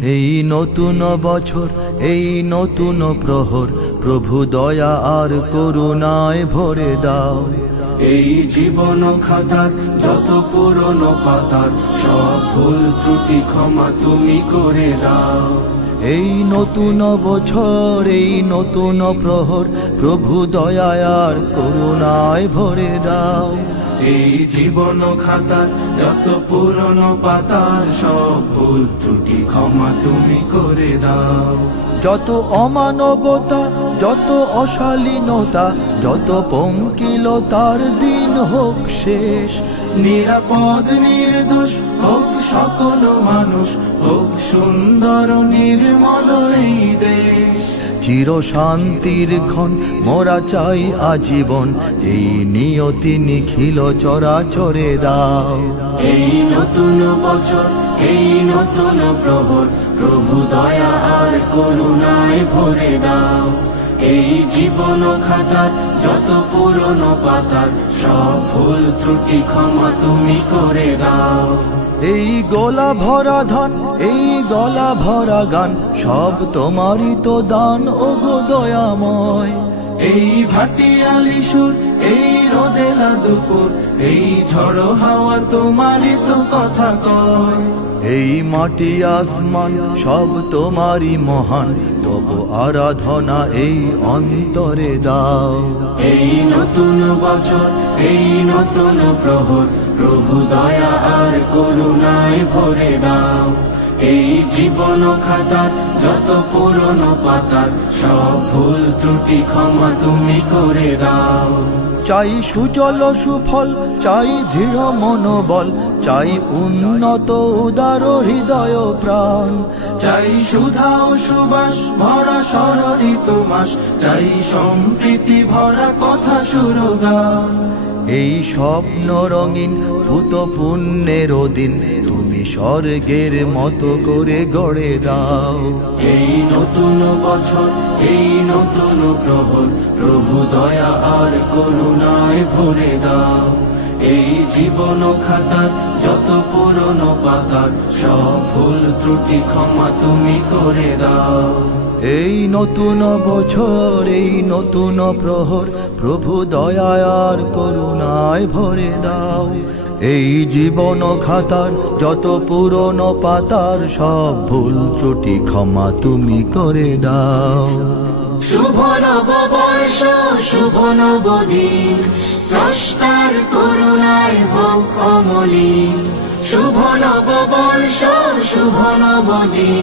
এই নতুন বছর, এই নতুন প্রহর, প্রভু দয়া আর করুণায় ভরে দাও। এই জীবন খাতার যত পুরনো পাতার সব ভুল ত্রুটি ক্ষমা তুমি করে দাও। এই নতুন বছর, এই নতুন প্রহর, প্রভু দয়া আর করুণায় ভরে দাও। এই জীবন খাতার যত পুরনো পাতার সব ভুল ত্রুটি ক্ষমা তুমি করে দাও। যত অমানবতা, যত অশালীনতা, যত পঙ্কিলতার দিন হোক শেষ। নিরাপদ নির্দোষ হোক সকল মানুষ, হোক সুন্দর নির্মল এই দেশ। চির শান্তির ক্ষণ মোরা চাই আজীবন, এই নিয়তি নিখিল চরাচরে দাও। এই নতুন বছর, এই নতুন প্রহর, প্রভু দয়া আর করুণায় ভরে দাও। এই জীবন খাতার যত পুরনো পাতার সব ভুল ত্রুটি ক্ষমা তুমি করে দাও। এই গলা ভরা ধান, এই গলা ভরা গান, সব তোমারই তো দান ওগো দয়াময়। এই ভাটিয়ালি সুর, এই রোদেলা দুপুর, এই ঝড়ো হাওয়া তোমারই তো কথা কয়। এই মাটি আসমান সব তোমারই মহান, তবু আরাধনা এই অন্তরে দাও। এই নতুন বছর, এই নতুন প্রহর, প্রভু দয়া আর করুণায় ভরে দাও। এই জীবন খাতার যত পুরনো পাতার সব ভুল ত্রুটি ক্ষমা তুমি করে দাও। চাই সুজল সুফল, চাই দৃঢ় মনোবল, চাই উন্নত উদার হৃদয় প্রাণ। চাই সুধা ও সুবাস ভরা স্মরণিত মাস, চাই সম্প্রীতি ভরা কথা সুরগান। এই স্বপ্ন রঙিন ভূত পুণ্যের দিন তুমি স্বর্গের মতো করে গড়ে দাও। এই নতুন বছর, এই নতুন প্রহর, প্রভু দয়া আর করুণায় ভরে দাও। এই জীবন খাতার যত পুরনো পাতার সব ভুল ত্রুটি ক্ষমা তুমি করে দাও। এই নতুন বছর, এই নতুন প্রহর, প্রভু দয়া আর করুণায় ভরে দাও। এই জীবন খাতার যত পুরনো পাতার সব ভুল ত্রুটি ক্ষমা তুমি করে দাও। শুভ নববর্ষ, শুভ নবদিন, স্রষ্টার করুণায় হোক অমলিন। শুভ নববর্ষ, শুভ নবদিন।